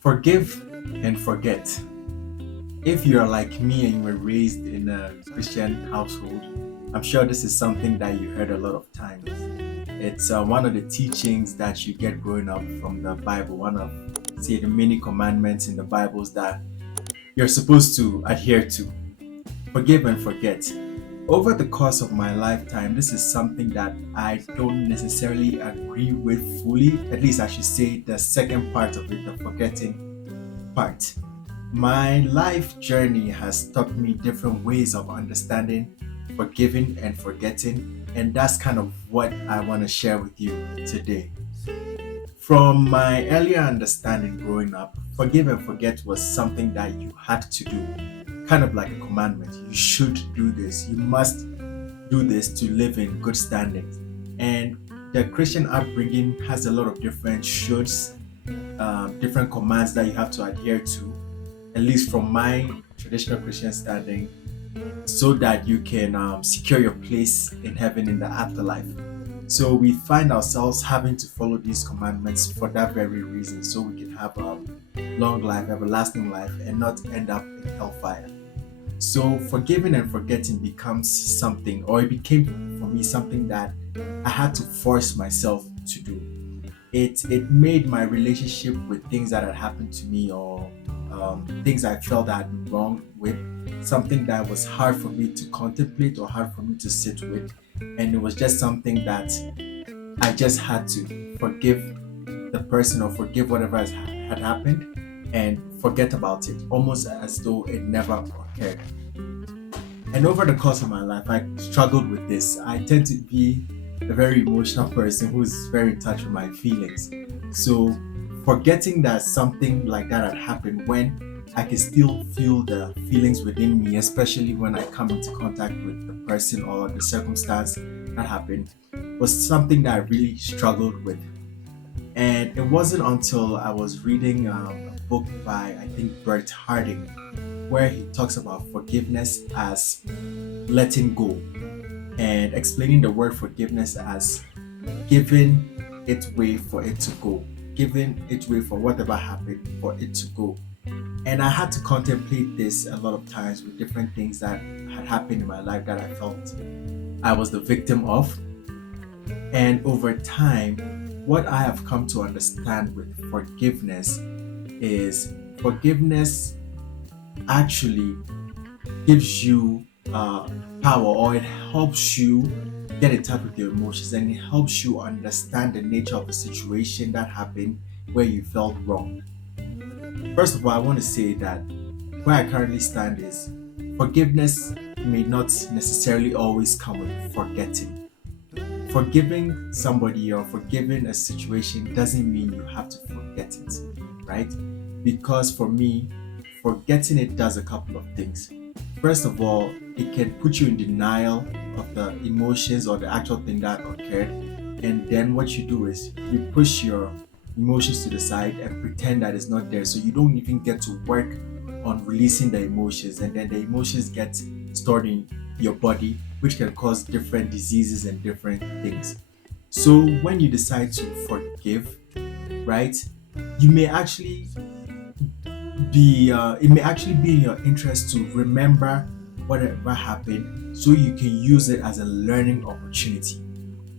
Forgive and forget. If you're like me and you were raised in a Christian household, I'm sure this is something that you heard a lot of times. It's one of the teachings that you get growing up from the Bible, one of, say, the many commandments in the Bibles that you're supposed to adhere to. Forgive and forget. Over the course of my lifetime, this is something that I don't necessarily agree with fully. At least I should say the second part of it, the forgetting part. My life journey has taught me different ways of understanding, forgiving, and forgetting, and that's kind of what I want to share with you today. From my earlier understanding growing up, forgive and forget was something that you had to do, kind of like a commandment. You should do this, you must do this to live in good standings. And the Christian upbringing has a lot of different shoulds, different commands that you have to adhere to, at least from my traditional Christian standing, so that you can secure your place in heaven in the afterlife. So we find ourselves having to follow these commandments for that very reason, so we can have a long life, everlasting life, and not end up in hellfire. So forgiving and forgetting becomes something, or it became for me something that I had to force myself to do. It made my relationship with things that had happened to me, or things I felt I had been wrong with, something that was hard for me to contemplate or hard for me to sit with. And it was just something that I just had to forgive the person or forgive whatever had happened and forget about it, almost as though it never occurred. And over the course of my life, I struggled with this. I tend to be a very emotional person who's very in touch with my feelings. So forgetting that something like that had happened when I can still feel the feelings within me, especially when I come into contact with the person or the circumstance that happened, was something that I really struggled with. And it wasn't until I was reading a book by, I think, Bert Harding, where he talks about forgiveness as letting go and explaining the word forgiveness as giving it way for it to go, giving it way for whatever happened for it to go. And I had to contemplate this a lot of times with different things that had happened in my life that I felt I was the victim of. And over time, what I have come to understand with forgiveness is forgiveness actually gives you power, or it helps you get in touch with your emotions, and it helps you understand the nature of the situation that happened where you felt wrong. First of all, I want to say that where I currently stand is forgiveness may not necessarily always come with forgetting. Forgiving somebody or forgiving a situation doesn't mean you have to forget it, right? Because for me, forgetting it does a couple of things. First of all, it can put you in denial of the emotions or the actual thing that occurred. And then what you do is you push your emotions to the side and pretend that it's not there. So you don't even get to work on releasing the emotions. And then the emotions get stored in your body, which can cause different diseases and different things. So when you decide to forgive, right, you may actually it may actually be in your interest to remember whatever happened so you can use it as a learning opportunity.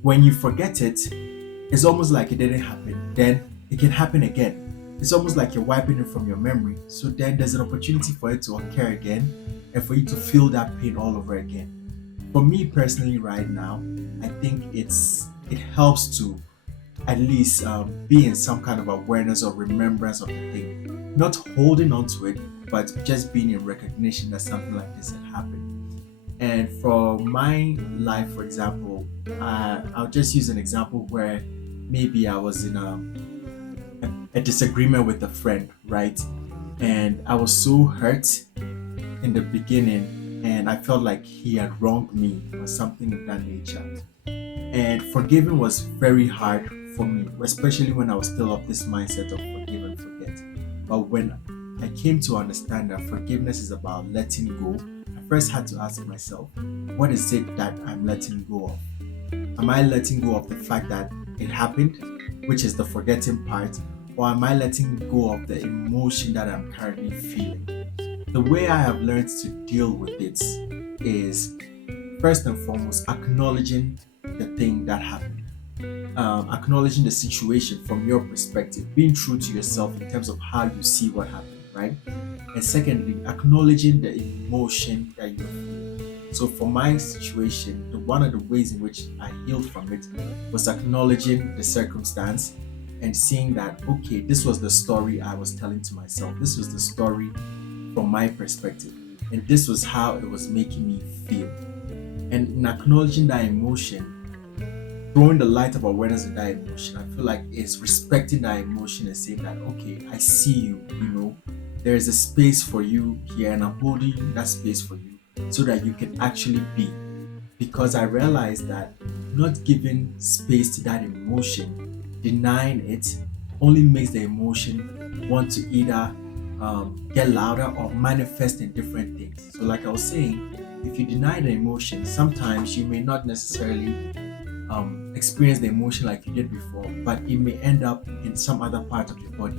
When you forget it, it's almost like it didn't happen. Then it can happen again. It's almost like you're wiping it from your memory. So then there's an opportunity for it to occur again and for you to feel that pain all over again. For me personally, right now, I think it helps to at least be in some kind of awareness or remembrance of the thing, not holding on to it, but just being in recognition that something like this had happened. And for my life, for example, I'll just use an example where maybe I was in a disagreement with a friend, right? And I was so hurt in the beginning, and I felt like he had wronged me or something of that nature. And forgiving was very hard for me, especially when I was still of this mindset of forgive and forget. But when I came to understand that forgiveness is about letting go, I first had to ask myself, what is it that I'm letting go of? Am I letting go of the fact that it happened, which is the forgetting part? or am I letting go of the emotion that I'm currently feeling? The way I have learned to deal with it is first and foremost acknowledging the thing that happened, acknowledging the situation from your perspective, being true to yourself in terms of how you see what happened, right? And secondly, acknowledging the emotion that you're feeling. So for my situation, one of the ways in which I healed from it was acknowledging the circumstance and seeing that, okay, this was the story I was telling to myself. This was the story from my perspective. And this was how it was making me feel. And in acknowledging that emotion, throwing the light of awareness of that emotion, I feel like it's respecting that emotion and saying that, okay, I see you, there is a space for you here, and I'm holding that space for you so that you can actually be. Because I realized that not giving space to that emotion, denying it, only makes the emotion want to either get louder or manifest in different things. So, like I was saying, if you deny the emotion, sometimes you may not necessarily experience the emotion like you did before, but it may end up in some other part of your body,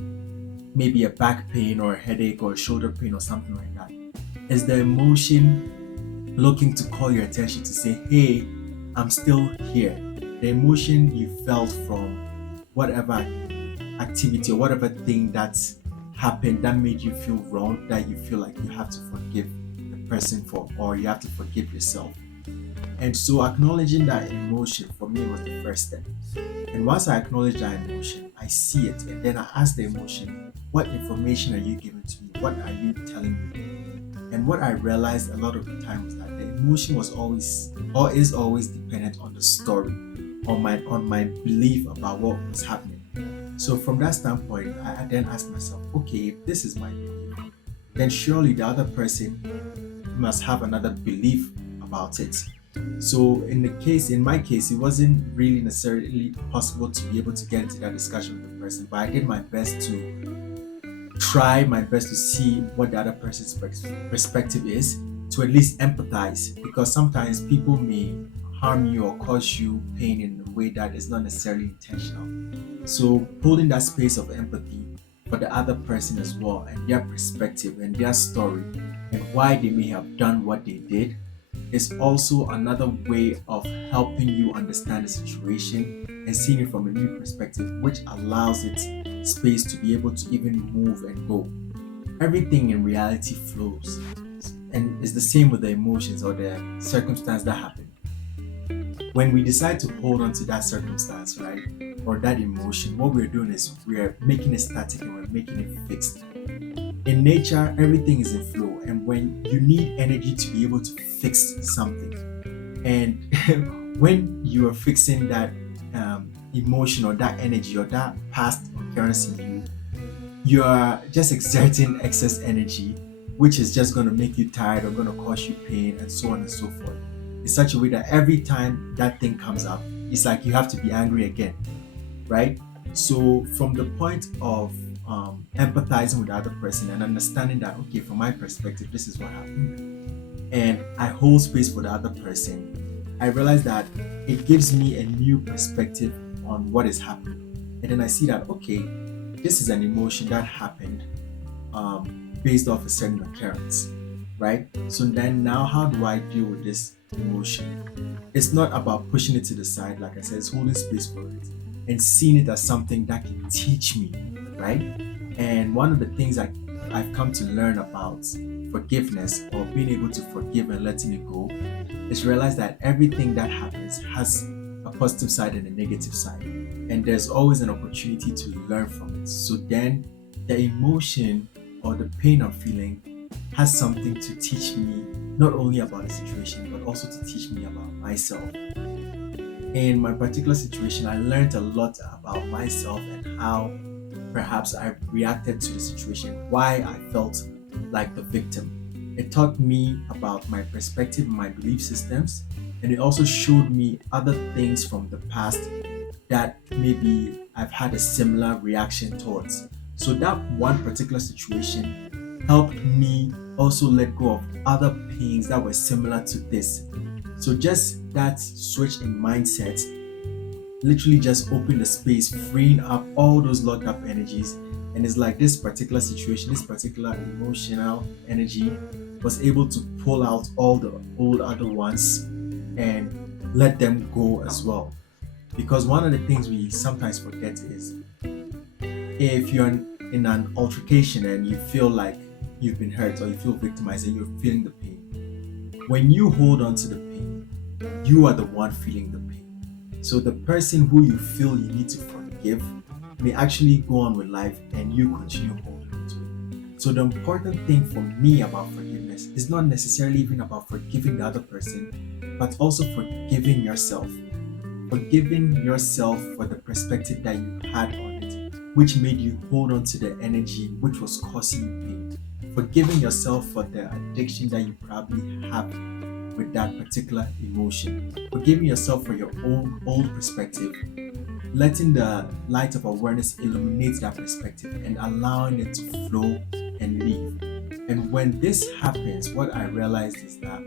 maybe a back pain or a headache or a shoulder pain or something like that. Is the emotion looking to call your attention to say, hey, I'm still here? The emotion you felt from whatever activity or whatever thing that's happened that made you feel wrong, that you feel like you have to forgive the person for, or you have to forgive yourself. And so acknowledging that emotion for me was the first step. And once I acknowledge that emotion, I see it, and then I ask the emotion, what information are you giving to me? What are you telling me? And what I realized a lot of the time was that the emotion was always or is always dependent on the story, on my belief about what was happening. So from that standpoint, I then asked myself, okay, if this is my belief, then surely the other person must have another belief about it. So in my case, it wasn't really necessarily possible to be able to get into that discussion with the person, but I did my best to try my best to see what the other person's perspective is, to at least empathize, because sometimes people may harm you or cause you pain in a way that is not necessarily intentional. So holding that space of empathy for the other person as well, and their perspective and their story and why they may have done what they did, is also another way of helping you understand the situation and seeing it from a new perspective, which allows it space to be able to even move and go. Everything in reality flows, and it's the same with the emotions or the circumstance that happened. When we decide to hold on to that circumstance, right, or that emotion, what we're doing is we're making it static and we're making it fixed. In nature, everything is in flow, and when you need energy to be able to fix something, and when you are fixing that emotion or that energy or that past occurrence in you, you are just exerting excess energy, which is just going to make you tired or going to cause you pain, and so on and so forth, in such a way that every time that thing comes up, it's like you have to be angry again, right? So, from the point of empathizing with the other person and understanding that, okay, from my perspective, this is what happened, and I hold space for the other person, I realize that it gives me a new perspective on what is happening. And then I see that, okay, this is an emotion that happened based off a certain occurrence, right? So then now, how do I deal with this emotion? It's not about pushing it to the side, like I said, it's holding space for it and seeing it as something that can teach me, right? And one of the things I've come to learn about forgiveness, or being able to forgive and letting it go, is realize that everything that happens has a positive side and a negative side. And there's always an opportunity to learn from it. So then the emotion or the pain I'm feeling has something to teach me, not only about the situation, but also to teach me about myself. In my particular situation, I learned a lot about myself and how perhaps I reacted to the situation, why I felt like the victim. It taught me about my perspective and my belief systems, and it also showed me other things from the past that maybe I've had a similar reaction towards. So that one particular situation helped me also let go of other pains that were similar to this. So just that switch in mindset literally just opened the space, freeing up all those locked up energies. And it's like this particular situation, this particular emotional energy was able to pull out all the old other ones and let them go as well. Because one of the things we sometimes forget is, if you're in an altercation and you feel like you've been hurt or you feel victimized and you're feeling the pain, when you hold on to the pain, you are the one feeling the pain. So the person who you feel you need to forgive may actually go on with life and you continue holding on to it. So the important thing for me about forgiveness is not necessarily even about forgiving the other person, but also forgiving yourself. Forgiving yourself for the perspective that you had on it, which made you hold on to the energy which was causing you pain. Forgiving yourself for the addiction that you probably have with that particular emotion. Forgiving yourself for your own old perspective, letting the light of awareness illuminate that perspective and allowing it to flow and leave. And when this happens, what I realized is that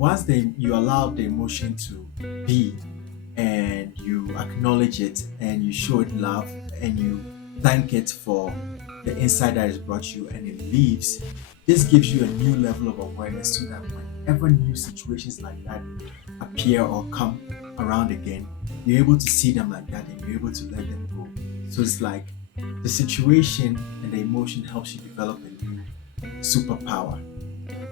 once you allow the emotion to be, and you acknowledge it and you show it love and you thank it for the insight that it brought you and it leaves, this gives you a new level of awareness so that whenever new situations like that appear or come around again, you're able to see them like that and you're able to let them go. So it's like the situation and the emotion helps you develop a new superpower.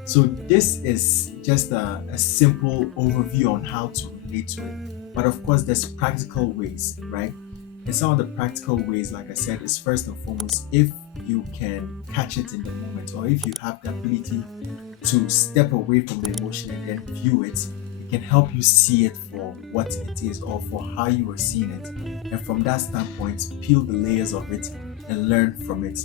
So this is just a simple overview on how to relate to it. But of course, there's practical ways, right? And some of the practical ways, like I said, is first and foremost, if you can catch it in the moment, or if you have the ability to step away from the emotion and then view it, it can help you see it for what it is or for how you are seeing it. And from that standpoint, peel the layers of it and learn from it.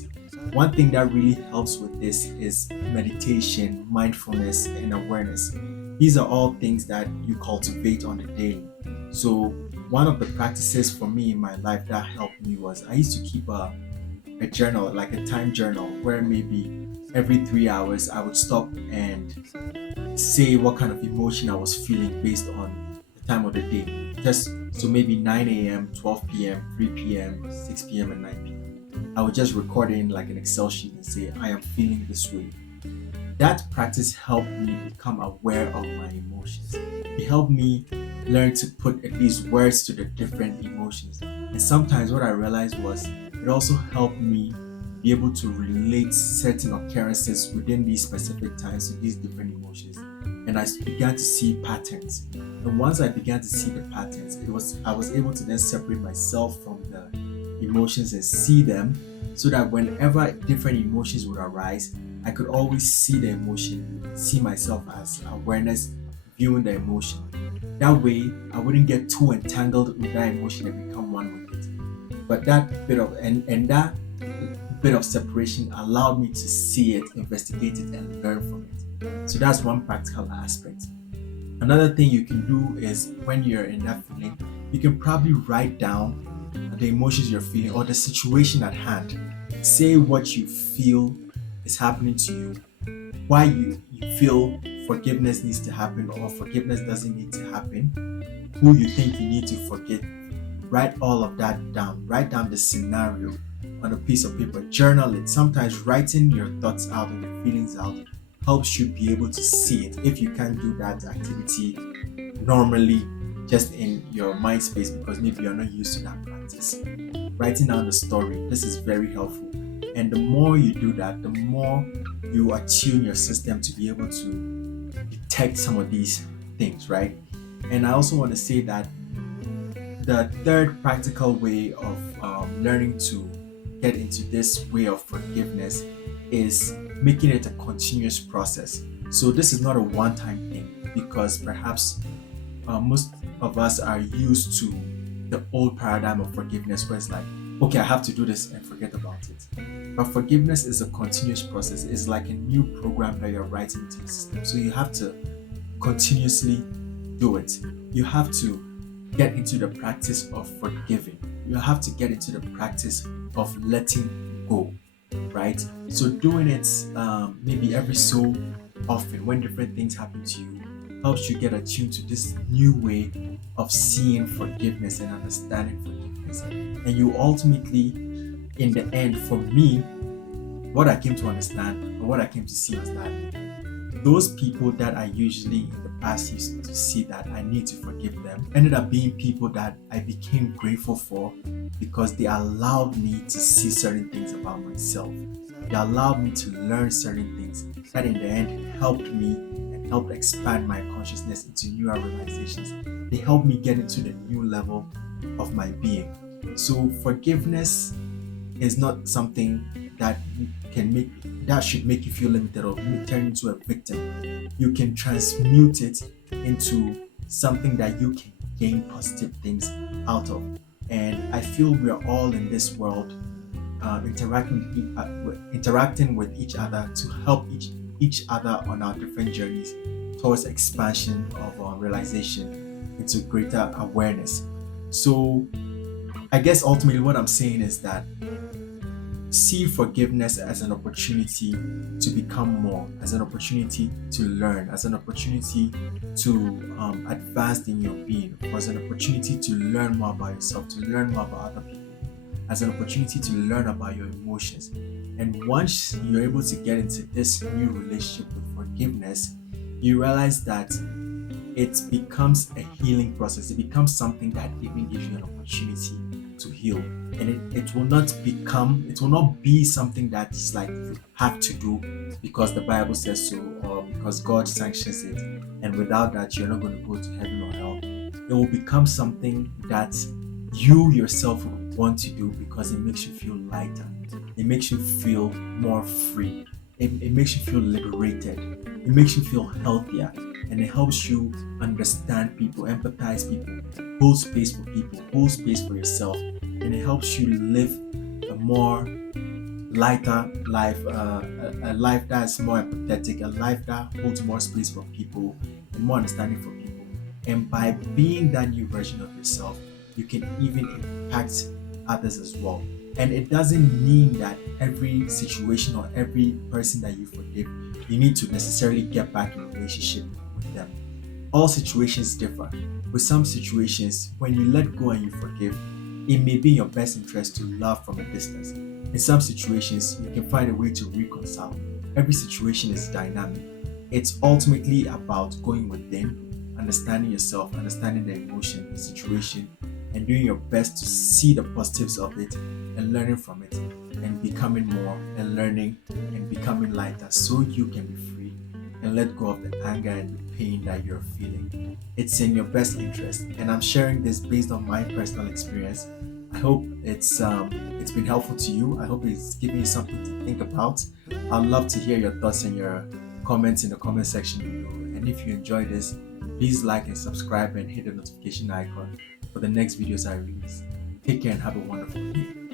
One thing that really helps with this is meditation, mindfulness, and awareness. These are all things that you cultivate on the daily. So, one of the practices for me in my life that helped me was I used to keep a journal, like a time journal, where maybe every 3 hours I would stop and say what kind of emotion I was feeling based on the time of the day. Just so maybe 9 a.m., 12 p.m., 3 p.m., 6 p.m., and 9 p.m. I would just record it in like an Excel sheet and say, I am feeling this way. That practice helped me become aware of my emotions. It helped me learn to put at least words to the different emotions. And sometimes what I realized was it also helped me be able to relate certain occurrences within these specific times to these different emotions. And I began to see patterns. And once I began to see the patterns, I was able to then separate myself from the emotions and see them so that whenever different emotions would arise, I could always see the emotion, see myself as awareness, viewing the emotion. That way, I wouldn't get too entangled with that emotion and become one with it. But that bit of and that bit of separation allowed me to see it, investigate it, and learn from it. So that's one practical aspect. Another thing you can do is when you're in that feeling, you can probably write down the emotions you're feeling or the situation at hand. Say what you feel is happening to you, why you feel forgiveness needs to happen or forgiveness doesn't need to happen, who you think you need to forgive. Write all of that down. Write down the scenario on a piece of paper. Journal it. Sometimes writing your thoughts out and your feelings out helps you be able to see it if you can't do that activity normally just in your mind space because maybe you're not used to that practice. Writing down the story, this is very helpful. And the more you do that, the more you attune your system to be able to detect some of these things, right? And I also want to say that the third practical way of learning to get into this way of forgiveness is making it a continuous process. So this is not a one-time thing because perhaps most of us are used to the old paradigm of forgiveness where it's like, okay, I have to do this and forget about it. But forgiveness is a continuous process. It's like a new program that you're writing into the system. So you have to continuously do it. You have to get into the practice of forgiving. You have to get into the practice of letting go, right? So doing it maybe every so often when different things happen to you helps you get attuned to this new way of seeing forgiveness and understanding forgiveness. And you ultimately, in the end, for me, what I came to understand and what I came to see was that those people that I usually in the past used to see that I need to forgive them ended up being people that I became grateful for because they allowed me to see certain things about myself. They allowed me to learn certain things that in the end helped me and helped expand my consciousness into newer realizations. They helped me get into the new level of my being. So forgiveness is not something that can make that should make you feel limited or turn into a victim. You can transmute it into something that you can gain positive things out of. And I feel we're all in this world interacting with each other to help each other on our different journeys towards expansion of our realization into greater awareness. So I guess ultimately what I'm saying is that see forgiveness as an opportunity to become more, as an opportunity to learn, as an opportunity to advance in your being, or as an opportunity to learn more about yourself, to learn more about other people, as an opportunity to learn about your emotions. And once you're able to get into this new relationship with forgiveness, you realize that it becomes a healing process. It becomes something that even gives you an opportunity to heal. And it will not be something that's like you have to do because the Bible says so or because God sanctions it. And without that, you're not going to go to heaven or hell. It will become something that you yourself would want to do because it makes you feel lighter. It makes you feel more free. It makes you feel liberated. It makes you feel healthier, and it helps you understand people, empathize people, hold space for people, hold space for yourself, and it helps you live a more lighter life, a life that is more empathetic, a life that holds more space for people and more understanding for people. And by being that new version of yourself, you can even impact others as well. And it doesn't mean that every situation or every person that you forgive, you need to necessarily get back in a relationship with them. All situations differ. With some situations, when you let go and you forgive, it may be in your best interest to love from a distance. In some situations, you can find a way to reconcile. Every situation is dynamic. It's ultimately about going within, understanding yourself, understanding the emotion, the situation, and doing your best to see the positives of it and learning from it and becoming more and learning and becoming lighter so you can be free and let go of the anger and the pain that you're feeling. It's in your best interest, and I'm sharing this based on my personal experience. I hope it's been helpful to you. I hope it's giving you something to think about. I'd love to hear your thoughts and your comments in the comment section below. And if you enjoyed this, please like and subscribe and hit the notification icon for the next videos I release. Take care and have a wonderful day.